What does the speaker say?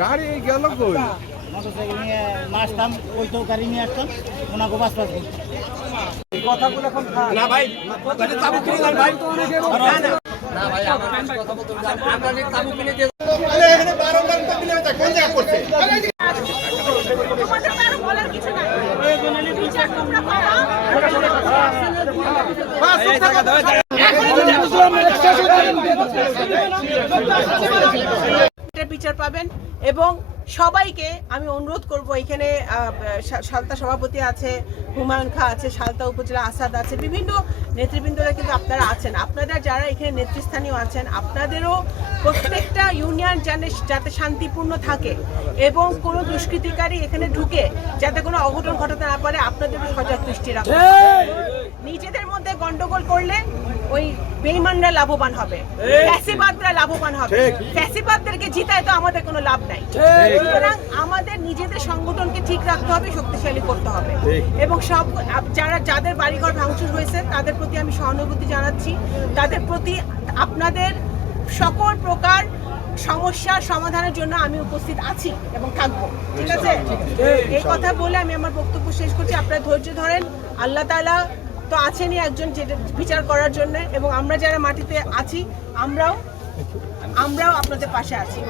গাড়ি গেল কই? মোটরসাইকেল নিয়ে আসতাম, ওই তো গাড়ি নিয়ে আসতাম, ওনাকে বাস বাস কথাগুলো এখন না ভাই, ওখানে তাবু কিনে দেন ভাই। না ভাই, আমার কাছে কথা বলতে হবে। আমরা যে তাবু কিনে দিয়ে আরে এখানে 12 ঘন্টা তো কিনে কোন জায়গা করছে? তোমাদের কারো বলার কিছু নাই। বিচার তোমরা করো। বিচার পাবেন এবং সবাইকে আমি অনুরোধ করব, এখানে সালতা সভাপতি আছে, হুমায়ুন খাঁ আছে, সালতা উপজেলা আসাদ আছে, বিভিন্ন নেতৃবৃন্দরা কিন্তু আপনারা আছেন। আপনারা যারা এখানে নেতৃস্থানীয় আছেন, আপনাদেরও প্রত্যেকটা ইউনিয়ন যাতে শান্তিপূর্ণ থাকে এবং কোনো দুষ্কৃতিকারী এখানে ঢুকে যাতে কোনো অঘটন ঘটাতে না পারে, আপনাদেরও সজাগ দৃষ্টি রাখতে হবে। নিজেদের মধ্যে গন্ডগোল করলে ওই বেঈমানরা লাভবান হবে, ফ্যাসিবাদরা লাভবান হবে। ফ্যাসিবাদদেরকে জিতায় তো আমাদের কোনো লাভ নাই। সুতরাং আমাদের নিজেদের সংগঠনকে ঠিক রাখতে হবে, শক্তিশালী করতে হবে এবং সব যাদের বাড়িঘর ভাঙচুর হয়েছে তাদের প্রতি আমি সহানুভূতি জানাচ্ছি। তাদের প্রতি আপনাদের সকল প্রকার সমস্যার সমাধানের জন্য আমি উপস্থিত আছি এবং থাকবো। ঠিক আছে, এই কথা বলে আমি আমার বক্তব্য শেষ করছি। আপনারা ধৈর্য ধরেন, আল্লাহ তাআলা তো আছেনই একজন যেটা বিচার করার জন্য, এবং আমরা যারা মাটিতে আছি আমরাও আপনাদের পাশে আছি।